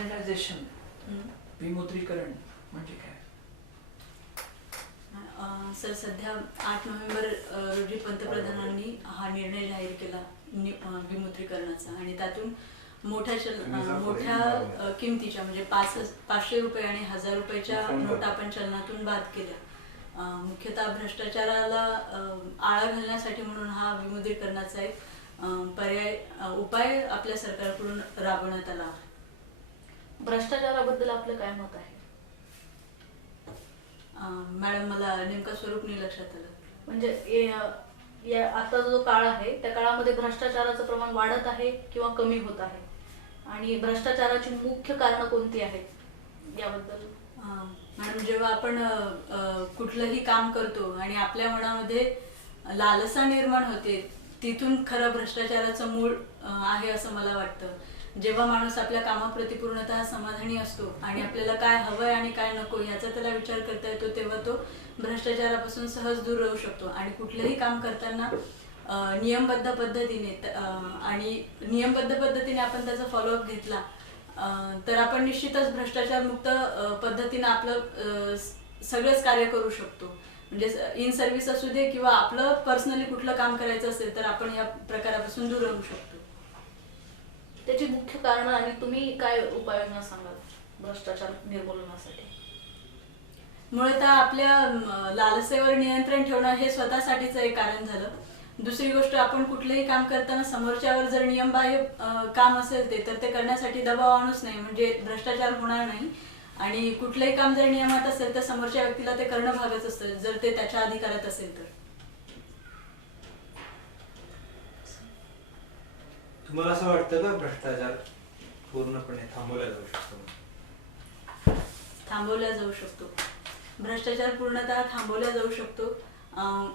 Demonetisation. विमुद्रीकरण म्हणजे काय सर सध्या आठ नोव्हेंबर रोजी पंतप्रधानांनी हा निर्णय जाहीर केला विमुद्रीकरणाचा आणि त्यातून मोठ्या मोठ्या किमतीच्या म्हणजे पाच पाचशे रुपये आणि हजार रुपयाच्या नोटा. आपण चलनातून बाद केल्या मुख्यतः भ्रष्टाचाराला आळा घालण्यासाठी म्हणून हा विमुद्रीकरणाचा एक पर्याय उपाय आपल्या सरकारकडून राबवण्यात आला. भ्रष्टाचाराबद्दल आपलं काय मत आहे? मॅडम मला नेमकं स्वरूप नाही लक्षात आलं. म्हणजे ए- या आता जो काळ आहे त्या काळामध्ये भ्रष्टाचाराचं प्रमाण वाढत आहे किंवा कमी होत आहे? आणि भ्रष्टाचाराची मुख्य कारणं कोणती आहेत? याबद्दल? अं, मॅडम जेव्हा आपण अं, अं, कुठलंही काम करतो आणि आपल्या मनामध्ये लालसा निर्माण होते तिथून खरं भ्रष्टाचाराचं मूळ अं, आहे असं मला वाटतं. जेव्हा माणूस आपल्या कामाप्रती पूर्णतः समाधानी असतो आणि आपल्याला काय हवंय आणि काय नको याचा त्याला विचार करता येतो तेव्हा तो भ्रष्टाचारापासून सहज दूर राहू शकतो. आणि कुठलंही काम करताना नियमबद्ध पद्धतीने आणि नियमबद्ध पद्धतीने आपण त्याचा फॉलोअप घेतला तर आपण निश्चितच भ्रष्टाचार मुक्त पद्धतीने आपलं सगळंच कार्य करू शकतो. म्हणजे इन सर्व्हिस असू दे किंवा आपलं पर्सनली कुठलं काम करायचं असेल तर आपण या प्रकारापासून दूर राहू शकतो. त्याची मुख्य कारण आणि तुम्ही काय उपाययोजना सांगाल भ्रष्टाचार निर्मूलनासाठी? मुळतः आपल्या लालसेवर नियंत्रण ठेवणं हे स्वतःसाठीच एक कारण झालं. दुसरी गोष्ट आपण कुठलंही काम करताना समोरच्यावर जर नियमबाह्य काम असेल ते तर ते करण्यासाठी दबाव आणूच नाही म्हणजे भ्रष्टाचार होणार नाही. आणि कुठलंही काम जर नियमात असेल तर समोरच्या व्यक्तीला ते करणं भागच असतं जर ते त्याच्या अधिकारात असेल तर. तुम्हाला असं वाटतं का भ्रष्टाचार पूर्णपणे थांबवला जाऊ शकतो थांबवला जाऊ शकतो. भ्रष्टाचार पूर्णतः थांबवला जाऊ शकतो.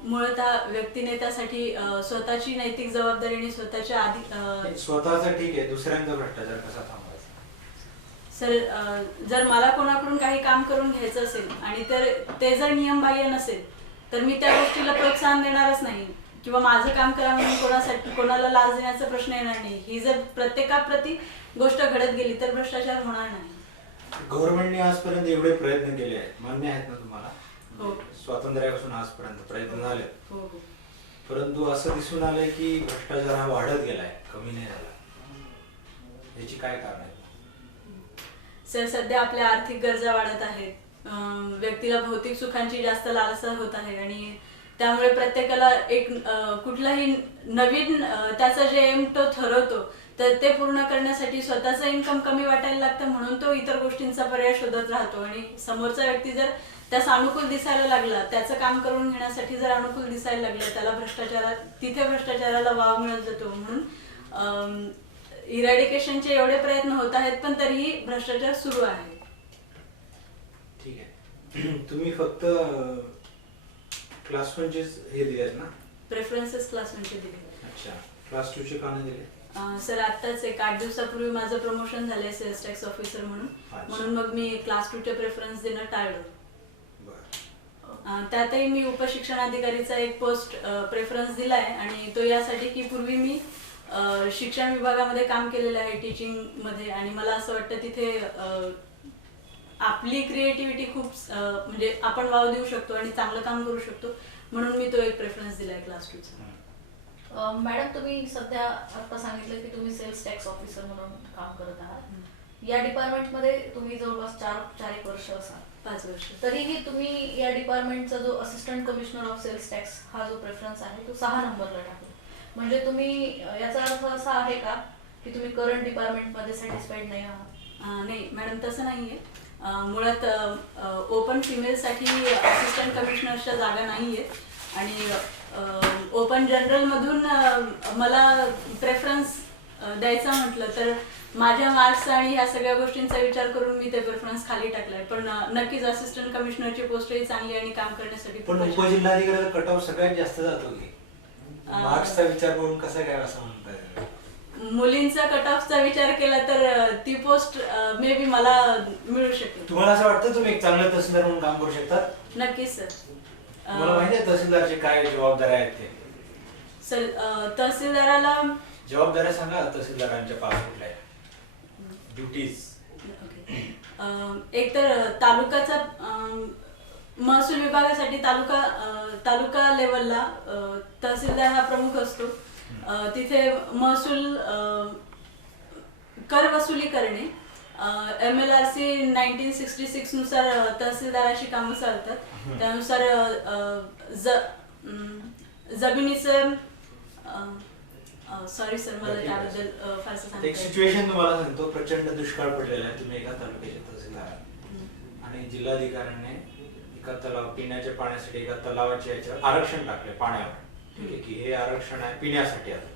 मुळतः व्यक्तीने त्यासाठी अं, स्वतःची नैतिक जबाबदारी आणि स्वतःच्या आधी स्वतःचा ठीक आहे दुसऱ्यांचा भ्रष्टाचार कसा थांबवायचा? सर जर मला कोणाकडून काही काम करून घ्यायचं असेल आणि तर ते जर नियमबाह्य नसेल तर मी त्या गोष्टीला प्रोत्साहन देणारच नाही. किंवा माझं काम करा म्हणून कोणासाठी कोणाला लाच देण्याचा प्रश्न येणार नाही. ही जर प्रत्येकाप्रती गोष्ट घडत गेली तर भ्रष्टाचार होणार नाही. गव्हर्नमेंटने आजपर्यंत एवढे प्रयत्न केले आहेत. मान्य आहेत ना तुम्हाला? हो. स्वातंत्र्यापासून आजपर्यंत प्रयत्न झाले हो हो. परंतु असं दिसून आलंय की भ्रष्टाचार हा वाढत गेलाय कमी नाही झाला. याची काय कारण आहे सर सध्या आपल्या आर्थिक गरजा वाढत आहेत. अं, व्यक्तीला भौतिक सुखांची जास्त लालसा होत आहे आणि त्यामुळे प्रत्येकाला एक कुठलाही नवीन त्याचा जे एम तो ठरवतो तर ते पूर्ण करण्यासाठी स्वतःचं इन्कम कमी वाटायला लागतं म्हणून तो इतर गोष्टींचा पर्याय शोधत राहतो. आणि समोरचा व्यक्ती जर त्यास अनुकूल दिसायला लागला त्याचं काम करून घेण्यासाठी जर अनुकूल दिसायला लागलं त्याला भ्रष्टाचारात तिथे भ्रष्टाचाराला वाव मिळत जातो. म्हणून इरॅडिकेशनचे एवढे प्रयत्न होत आहेत पण तरीही भ्रष्टाचार सुरू आहे. ठीक आहे. तुम्ही फक्त क्लास वनचेच हे दिलेत ना? प्रेफरन्सेस क्लास म्हणजे दिले अच्छा. क्लास टूचे का नाही दिले? सर आत्ताच एक आठ दिवसापूर्वी माझं प्रमोशन झालंय सेल्स टॅक्स ऑफिसर म्हणून. अच्छा. म्हणून मग मी क्लास टूचे प्रेफरन्स देणं टाळलं. बरं. अं, त्यातही मी उपशिक्षणाधिकारीचा एक पोस्ट प्रेफरन्स दिलाय आणि तो यासाठी की पूर्वी मी अं, शिक्षण विभागामध्ये काम केलेलं आहे टीचिंगमध्ये. आणि मला असं वाटतं तिथे आपली क्रिएटिव्हिटी खूप म्हणजे आपण वाव देऊ शकतो आणि चांगलं काम करू शकतो म्हणून मी तो एक प्रेफरन्स दिलाय क्लास टूचा मॅडम तुम्ही सध्या आता सांगितलं की तुम्ही सेल्स टॅक्स ऑफिसर म्हणून काम करत आहात. या डिपार्टमेंटमध्ये तुम्ही जवळपास चार चार एक वर्ष असाल. पाच वर्ष. तरीही तुम्ही या डिपार्टमेंटचा जो assistant commissioner of sales tax हा जो प्रेफरन्स आहे तो सहा नंबरला टाकला म्हणजे तुम्ही याचा अर्थ असा आहे का की तुम्ही करंट डिपार्टमेंटमध्ये सॅटिस्फाईड नाही आहात? नाही मॅडम तसं नाहीये. मुळात ओपन फिमेलसाठी असिस्टंट कमिशनरच्या जागा नाही आहेत आणि ओपन जनरलमधून मला प्रेफरन्स द्यायचा म्हटलं तर माझ्या मार्क्स आणि ह्या सगळ्या गोष्टींचा विचार करून मी ते प्रेफरन्स खाली टाकलाय. पण नक्कीच असिस्टंट कमिशनरची पोस्टही चांगली आणि काम करण्यासाठी पण. उपजिल्हाधिकाऱ्याचा कट ऑफ सगळ्यात जास्त जातो की? मार्क्सचा विचार करून कसं काय असं म्हणताय? मुलींचा कट ऑफचा विचार केला तर ती पोस्ट मे बी मला मिळू शकेल. तुम्हाला असं वाटतं तुम्ही एक चांगलं तहसीलदार म्हणून काम करू शकतात नक्कीच सर. तुम्हाला माहिती आहे तहसीलदारचे काय जबाबदाऱ्या आहेत ते? सर अ, तहसीलदाराला जबाबदाऱ्या सांगा तहसीलदारांच्या पाच कुठल्या ड्युटीज ओके. अं, एक तर तालुक्याचा अं, महसूल विभागासाठी तालुका अं, तालुका लेवलला अं, तहसीलदार हा प्रमुख असतो. तिथे महसूल कर वसुली करणे M L R C nineteen sixty सिक्सनुसार अं, तहसीलदाराची कामं चालतात त्यानुसार ज जमिनीचं सॉरी सर मला. त्याबद्दल फारसं सांगता एक. सिच्युएशन तुम्हाला सांगतो प्रचंड दुष्काळ पडलेला आहे तुम्ही एका तालुक्याचे तहसीलदार. आणि जिल्हाधिकाऱ्याने एका तलाव पिण्याच्या पाण्यासाठी एका तलावाच्या याच्यावर आरक्षण टाकले पाण्यावर की हे आरक्षण आहे पिण्यासाठी आता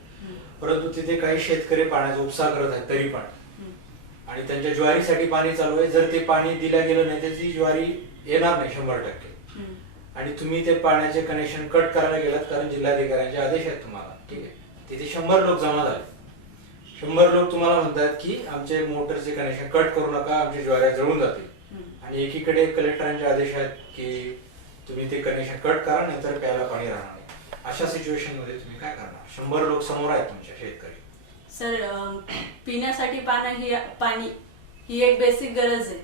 परंतु तिथे काही शेतकरी पाण्याचा उपसा करत आहेत तरी पण. आणि त्यांच्या ज्वारीसाठी पाणी चालू आहे. जर ते पाणी दिलं गेलं नाही तर ती ज्वारी येणार नाही शंभर टक्के. आणि तुम्ही ते पाण्याचे कनेक्शन कट करायला गेलात कारण जिल्हाधिकाऱ्यांचे आदेश आहेत तुम्हाला. ठीक आहे. तिथे शंभर लोक जमा झाले. शंभर लोक तुम्हाला म्हणतात की आमचे मोटरचे कनेक्शन कट करू नका आमची ज्वाऱ्या जळून जातील. आणि एकीकडे कलेक्टरांचे आदेश आहेत की तुम्ही ते कनेक्शन कट करा नाहीतर प्यायला पाणी राहणार अशा सिच्युएशनमध्ये तुम्ही काय करणार? शंभर लोक समोर आहेत तुमच्या शेतकरी. सर अं, पिण्यासाठी पाणी ही पाणी ही एक बेसिक गरज आहे.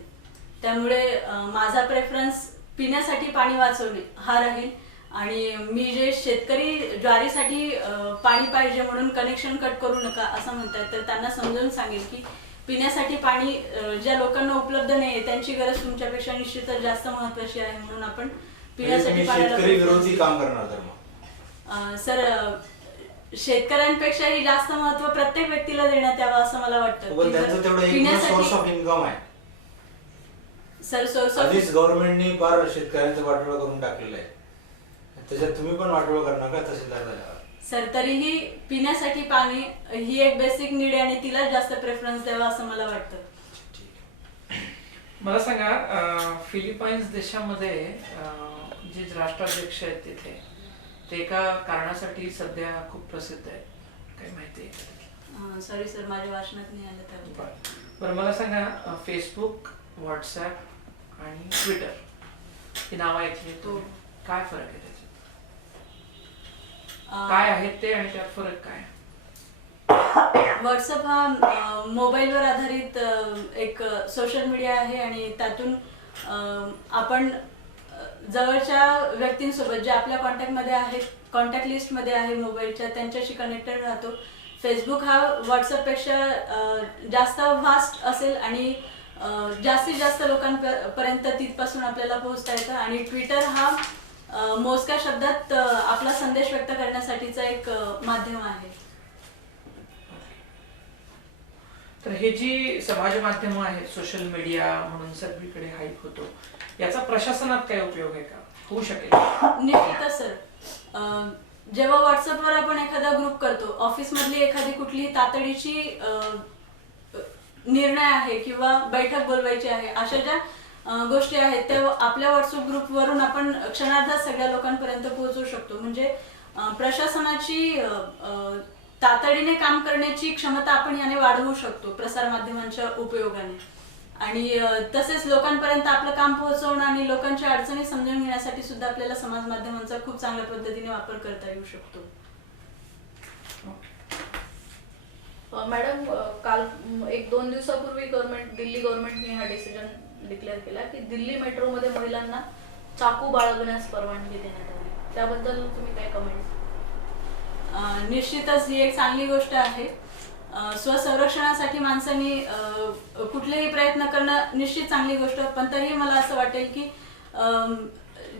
त्यामुळे अं, माझा प्रेफरन्स पिण्यासाठी पाणी वाचवणे हा राहील. आणि मी जे शेतकरी ज्वारीसाठी अं, पाणी पाहिजे म्हणून कनेक्शन कट करू नका असं म्हणतात तर त्यांना समजावून सांगेल की पिण्यासाठी पाणी अं, ज्या लोकांना उपलब्ध नाही आहे त्यांची गरज तुमच्यापेक्षा निश्चितच जास्त महत्वाची आहे म्हणून आपण म्हणजे पिण्यासाठी पाण्याला शेतकरी विरोधी काम करणार तर मग. सर शेतकऱ्यांपेक्षाही जास्त महत्त्व प्रत्येक व्यक्तीला देण्यात यावं असं मला वाटतं. त्यांचं तेवढं एक सोर्स ऑफ इन्कम आहे. सर सोर्स ऑफ आधीच गव्हर्नमेंटनी फार शेतकऱ्यांचं वाटोळं करून टाकलेलं आहे. त्याच्यात तुम्ही पण वाटोळं करणार का तहसीलदार झाल्यावर? सर तरीही पिण्यासाठी पाणी ही एक बेसिक नीड आहे आणि तिला जास्त प्रेफरन्स द्यावा असं मला वाटतं. मला सांगा फिलिपाईन्स देशामध्ये जे राष्ट्राध्यक्ष आहेत तिथे ते एका कारणासाठी सध्या खूप प्रसिद्ध आहेत काही माहिती आहे? सॉरी सर माझ्या वाचनात नाही आलं त्याबद्दल बरं. मला सांगा फेसबुक व्हॉट्सॲप आणि ट्विटर ही नावं ऐकली हो. तुम्ही काय फरक आहे त्याच्यात काय आहेत ते आणि त्यात फरक काय व्हॉट्सअप हा मोबाईलवर आधारित एक सोशल मीडिया आहे आणि त्यातून आपण जवळच्या व्यक्तींसोबत जे आपल्या कॉन्टॅक्टमध्ये आहेत कॉन्टॅक्ट लिस्टमध्ये आहे मोबाईलच्या त्यांच्याशी कनेक्टेड राहतो. फेसबुक हा व्हॉट्सअपपेक्षा जास्त व्हास्ट असेल आणि जास्तीत जास्त लोकांपर्यंत तिथपासून आपल्याला पोहोचता येतं. आणि ट्विटर हा मोजक्या शब्दात आपला संदेश व्यक्त करण्यासाठीचा एक माध्यम आहे. तर हे जी समाज माध्यमं आहेत सोशल मीडिया म्हणून सगळीकडे हाईप होतो याचा प्रशासनात काय उपयोग आहे का? होऊ शकेल. निश्चितच सर जेव्हा व्हॉट्सअपवर आपण एखादा ग्रुप करतो ऑफिस मधली एखादी कुठलीही तातडीची निर्णय आहे किंवा बैठक बोलवायची आहे अशा ज्या गोष्टी आहेत त्या आपल्या व्हॉट्सअप ग्रुपवरून आपण क्षणार्धात सगळ्या लोकांपर्यंत पोहोचवू शकतो. म्हणजे प्रशासनाची तातडीने काम करण्याची क्षमता आपण याने वाढवू शकतो प्रसार माध्यमांच्या उपयोगाने. आणि तसेच लोकांपर्यंत आपलं काम पोहोचवणं आणि लोकांच्या अडचणी समजून घेण्यासाठी सुद्धा आपल्याला समाज माध्यमांचा खूप चांगल्या पद्धतीने वापर करता येऊ शकतो. मॅडम काल एक दोन दिवसापूर्वी गव्हर्नमेंट दिल्ली गव्हर्नमेंटने हा डिसिजन डिक्लेअर केला की दिल्ली मेट्रोमध्ये महिलांना चाकू बाळगण्यास परवानगी देण्यात आली. त्याबद्दल तुम्ही काय कमेंट निश्चितच ही एक चांगली गोष्ट आहे. स्वसंरक्षणासाठी माणसांनी कुठलेही प्रयत्न करणं निश्चित चांगली गोष्ट पण तरीही मला असं वाटेल की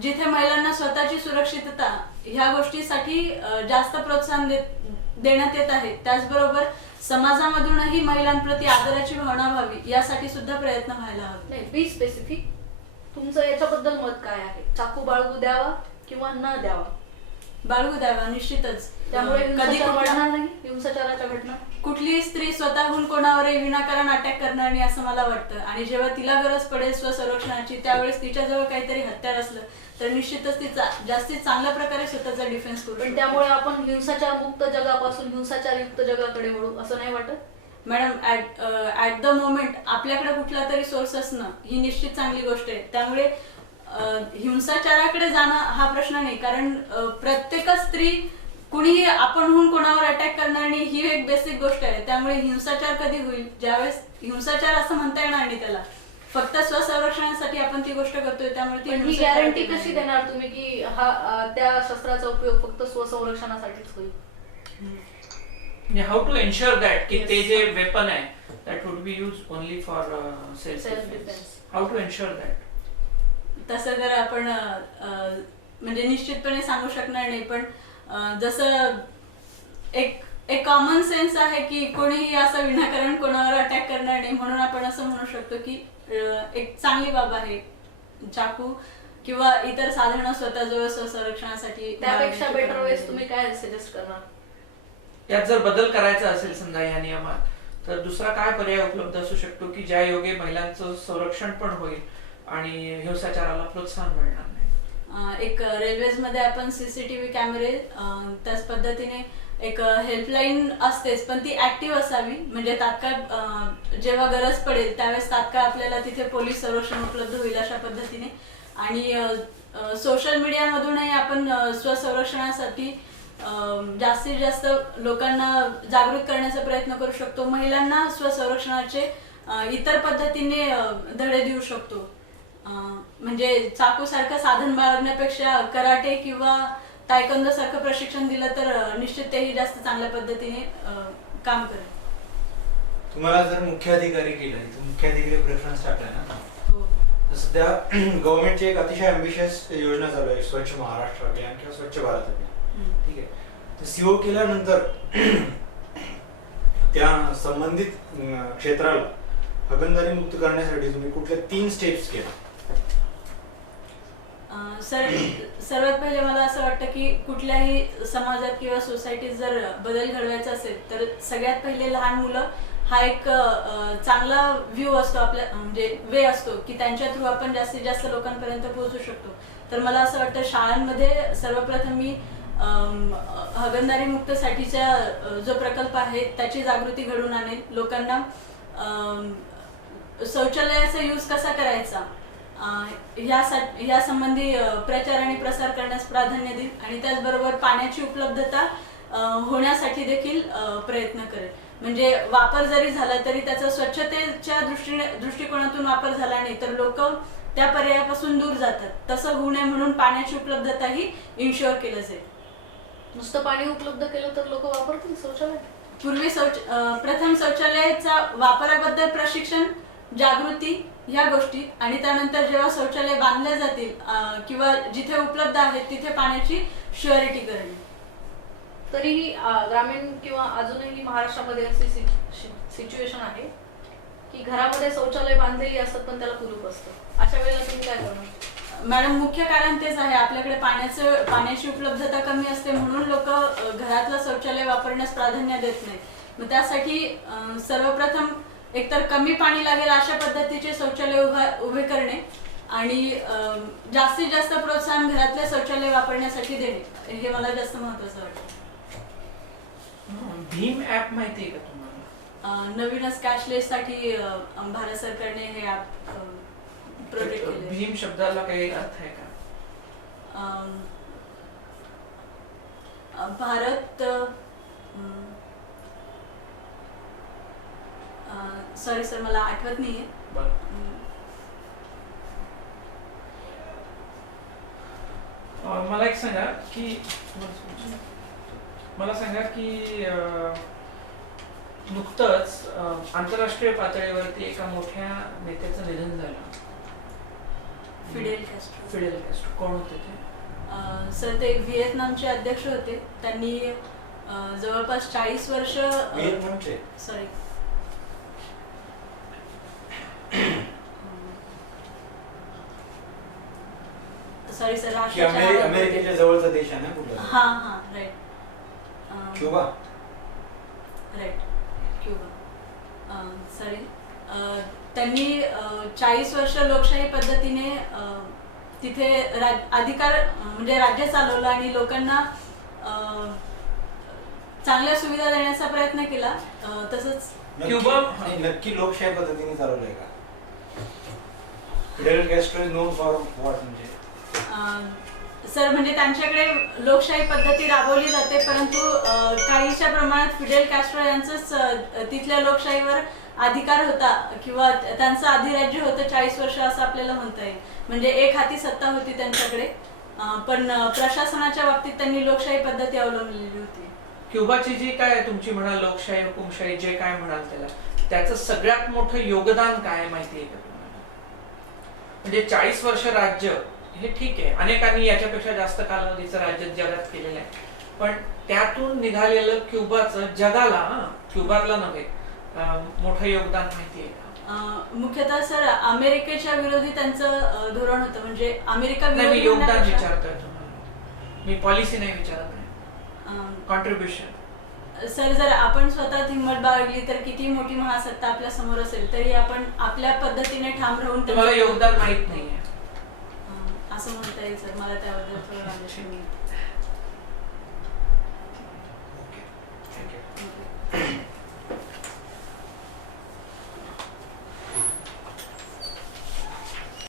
जिथे महिलांना स्वतःची सुरक्षितता ह्या गोष्टीसाठी जास्त प्रोत्साहन देत देण्यात येत आहे. त्याचबरोबर समाजामधूनही महिलांप्रती आदराची भावना व्हावी यासाठी सुद्धा प्रयत्न व्हायला हवे. नाही बी स्पेसिफिक तुमचं याच्याबद्दल मत काय आहे? चाकू बाळगू द्यावा किंवा न द्यावा? बाळगू द्यावा निश्चितच. त्यामुळे कधी वाढणार नाही? हिंसाचाराच्या घटना? कुठलीही स्त्री स्वतःहून कोणावरही विनाकारण अटॅक करणार नाही असं मला वाटतं. आणि जेव्हा तिला गरज पडेल स्वसंरक्षणाची त्यावेळेस तिच्याजवळ काहीतरी हत्यार असलं तर निश्चितच ती चा- जास्तीत चांगल्या प्रकारे स्वतःचा डिफेन्स करू पण. त्यामुळे आपण हिंसाचार मुक्त जगापासून हिंसाचार युक्त जगाकडे वळू असं नाही वाटत? Madam at at the moment आपल्याकडे कुठला तरी सोर्स असणं ही निश्चित चांगली गोष्ट आहे. त्यामुळे हिंसाचाराकडे जाणं हा प्रश्न नाही कारण प्रत्येकच स्त्री कुणी कोणीही आपणहून कोणावर अटॅक करणार नाही ही एक बेसिक गोष्ट आहे त्यामुळे हिंसाचार कधी होईल ज्यावेळेस हिंसाचार असं म्हणता येणार नाही त्याला फक्त स्वसंरक्षणासाठी आपण ती गोष्ट करतोय त्यामुळे ती ही गॅरंटी. कशी देणार तुम्ही की हा त्या शस्त्राचा उपयोग फक्त स्वसंरक्षणासाठीच होईल. हाऊ टू एन्श्युअर दॅट की. ते जे वेपन आहे that would be use only for self defence. How to ensure that तसं तर आपण म्हणजे निश्चितपणे सांगू शकणार नाही पण जसं एक एक कॉमन सेन्स आहे की कोणीही असं विनाकारण कोणावर अटॅक करणार नाही म्हणून आपण असं म्हणू शकतो की एक चांगली बाब आहे चाकू किंवा इतर साधनं स्वतःजवळ स्वसंरक्षणासाठी त्यापेक्षा बेटर वेज परवानगी तुम्ही काय सजेस्ट करणार? यात जर बदल करायचा असेल समजा या नियमात तर दुसरा काय पर्याय उपलब्ध असू शकतो की ज्या योगे महिलांचं संरक्षण पण होईल? आणि हिंसाचाराला प्रोत्साहन मिळणार नाही. एक रेल्वेजमध्ये आपण सीसीटीव्ही कॅमेरे त्याच पद्धतीने एक हेल्पलाईन असतेच पण ती ऍक्टिव्ह असावी. म्हणजे तात्काळ जेव्हा गरज पडेल त्यावेळेस तात्काळ आपल्याला तिथे पोलीस संरक्षण उपलब्ध होईल अशा पद्धतीने. आणि सोशल मीडियामधूनही आपण स्वसंरक्षणासाठी जास्तीत जास्त लोकांना जागृत करण्याचा प्रयत्न करू शकतो. महिलांना स्वसंरक्षणाचे इतर पद्धतीने धडे देऊ शकतो. म्हणजे चाकू सारखं साधन बाळगण्यापेक्षा कराटे किंवा तायकंदो सारखं प्रशिक्षण दिलं तर निश्चित तेही जास्त चांगल्या पद्धतीने काम करेल. तुम्हाला जर मुख्य अधिकारी केलं इथं मुख्य अधिकारी प्रेफरन्स टाकला ना? हो. तर सध्या गव्हर्नमेंटची एक अतिशय अम्बिशियस योजना चालू आहे स्वच्छ महाराष्ट्र अभियान किंवा स्वच्छ भारत अभियान. ठीक आहे. तर सीओ केल्यानंतर त्या संबंधित क्षेत्राला हगंदारी मुक्त करण्यासाठी तुम्ही कुठल्या तीन स्टेप्स केल्या? सर सर्वात पहिले मला असं वाटतं की कुठल्याही समाजात किंवा सोसायटीत जर बदल घडवायचा असेल तर सगळ्यात पहिले लहान मुलं हा एक चांगला व्ह्यू असतो आपल्या म्हणजे वे असतो की त्यांच्या थ्रू आपण जास्तीत जास्त लोकांपर्यंत पोहोचू शकतो. तर मला असं वाटतं शाळांमध्ये सर्वप्रथम मी हगणदारी मुक्तसाठीचा मुक्त साठीचा जो प्रकल्प आहे त्याची जागृती घडवून आणेल. लोकांना शौचालयाचा यूज कसा करायचा? यासाठी या संबंधी प्रचार आणि प्रसार करण्यास प्राधान्य देईल आणि त्याचबरोबर पाण्याची उपलब्धता होण्यासाठी देखील प्रयत्न करेल. म्हणजे वापर जरी झाला तरी त्याचा स्वच्छतेच्या दृष्टीने दृष्टिकोनातून वापर झाला नाही तर लोक त्या पर्यायापासून दूर जातात. तसं होऊ नये म्हणून पाण्याची उपलब्धताही इन्शुअर केलं जाईल. नुसतं पाणी उपलब्ध केलं तर लोक वापरतील शौचालय? पूर्वी शौच प्रथम शौचालयाचा वापराबद्दल प्रशिक्षण जागृती ह्या गोष्टी आणि त्यानंतर जेव्हा शौचालय बांधले जातील किंवा जिथे उपलब्ध आहेत तिथे पाण्याची शुअरिटी करणे. तरीही ग्रामीण किंवा अजूनही महाराष्ट्रामध्ये अशी सिच्युएशन आहे की घरामध्ये शौचालय बांधलेली असतात पण त्याला कुलूप असतं. अशा वेळेला तुम्ही काय करणार? मॅडम मुख्य कारण तेच आहे. आपल्याकडे पाण्याचं पाण्याची उपलब्धता कमी असते म्हणून लोक घरातलं शौचालय वापरण्यास प्राधान्य देत नाही मग त्यासाठी सर्वप्रथम एकतर कमी पाणी लागेल अशा पद्धतीचे शौचालय उभा उभे करणे आणि जास्तीत जास्त प्रोत्साहन घरातले शौचालय वापरण्यासाठी देणे. हे मला जास्त महत्वाचं वाटतं. भीम ऍप माहिती आहे का तुम्हाला? नवीनच कॅशलेस साठी भारत सरकारने हे ऍप प्रोजेक्ट केले भीम शब्दाला काही अर्थ आहे का? भारत सॉरी सर मला आठवत अं, अं, मला एक सांगा की मला सांगा की नुकतंच आंतरराष्ट्रीय पातळीवरती एका मोठ्या नेत्याचं निधन झालं. फिडेल कॅस्ट्रो फिडेल कॅस्ट्रो कोण होते ते? अं, सर ते व्हिएतनामचे अध्यक्ष होते. त्यांनी जवळपास चाळीस वर्ष व्हिएतनामचे? सॉरी सॉरी सर अमेरिकेच्या जवळचा देश आहे ना कुठला? हा हा right Cuba. Right Cuba. Sorry त्यांनी चाळीस वर्ष लोकशाही पद्धतीने तिथे राज- अधिकार म्हणजे राज्य चालवलं आणि लोकांना अं, चांगल्या सुविधा देण्याचा प्रयत्न केला. तसंच नक्की- क्युबा- नक्की लोकशाही पद्धतीने चालवलंय का? Fidel Castro is known for what म्हणजे? सर म्हणजे त्यांच्याकडे लोकशाही पद्धती राबवली जाते परंतु काहीच्या प्रमाणात फिडेल कॅस्ट्रो यांचंच तिथल्या लोकशाहीवर अधिकार होता किंवा त्यांचं अधिराज्य होतं चाळीस वर्ष असं आपल्याला म्हणता येईल. म्हणजे एक हाती सत्ता होती त्यांच्याकडे पण प्रशासनाच्या बाबतीत त्यांनी लोकशाही पद्धती अवलंबलेली होती. क्युबाची जी काय तुमची म्हणाल लोकशाही हुकुमशाही जे काय म्हणाल त्याला त्याचं सगळ्यात मोठं योगदान काय माहिती आहे का म्हणजे चाळीस वर्ष राज्य हे ठीक आहे. अनेकांनी याच्यापेक्षा जास्त कालावधीचं राज्य जगात केलेलं आहे. पण त्यातून निघालेलं क्युबाचं जगाला क्युबाला नव्हे मोठं योगदान माहिती आहे मुख्यतः सर अमेरिकेच्या विरोधी त्यांचं धोरण होतं. म्हणजे अमेरिका विरोधी योगदान विचारतोय तुम्हाला. मी पॉलिसी नाही विचारत नाही कॉन्ट्रीब्युशन सर जर आपण स्वतः हिंमत बाळगली तर किती मोठी महासत्ता आपल्यासमोर असेल तरी आपण आपल्या पद्धतीने ठाम राहून तुम्हाला योगदान माहीत नाहीये. असं म्हणता येईल सर मला त्याबद्दल थोडं.